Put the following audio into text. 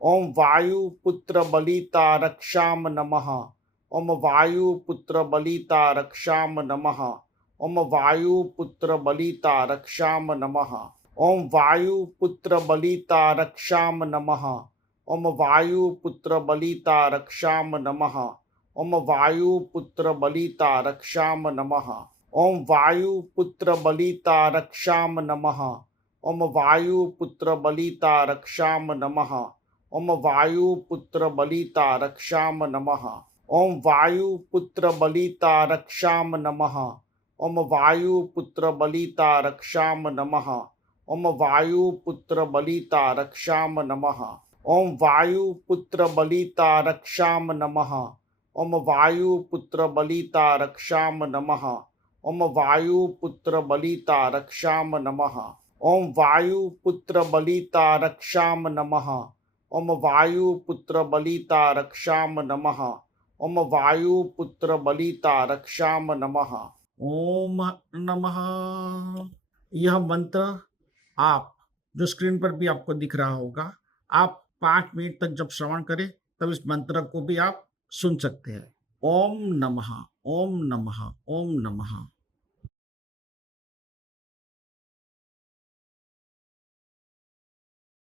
ओम वायुपुत्र बलिता रक्षाम नमः। ओम वायुपुत्र बलिता रक्षाम नमः। ओम वायुपुत्र बलिता रक्षाम नमः। ओम वायुपुत्र बलिता रक्षाम नमः। ओम वायुपुत्र बलिता रक्षाम नमः। ओम वायुपुत्र बलिता रक्षाम नमः। ओम वायुपुत्र बलिता रक्षाम नमः। ओम वायुपुत्र बलिता रक्षाम नमः। ओम वायुपुत्र बलिता रक्षाम नमः। ओम वायुपुत्र बलिता रक्षाम नमः। ओम वायुपुत्र बलिता रक्षाम नमः। ओम वायुपुत्र बलिता रक्षाम नमः। ओम वायुपुत्र बलिता रक्षाम नमः। ओम वायुपुत्र बलिता रक्षाम नमः। ओम वायुपुत्र बलिता रक्षाम नमः। ओम वायुपुत्र बलिता रक्षाम नमः। ओम वायुपुत्र बलिता रक्षाम नमः। ओम वायुपुत्र बलिता रक्षाम नमः। ओम नमः। यह मंत्र आप जो स्क्रीन पर भी आपको दिख रहा होगा, आप 5 मिनट तक जब श्रवण करें तब इस मंत्र को भी आप सुन सकते हैं। ओम नमः, ओम नमः, ओम नमः।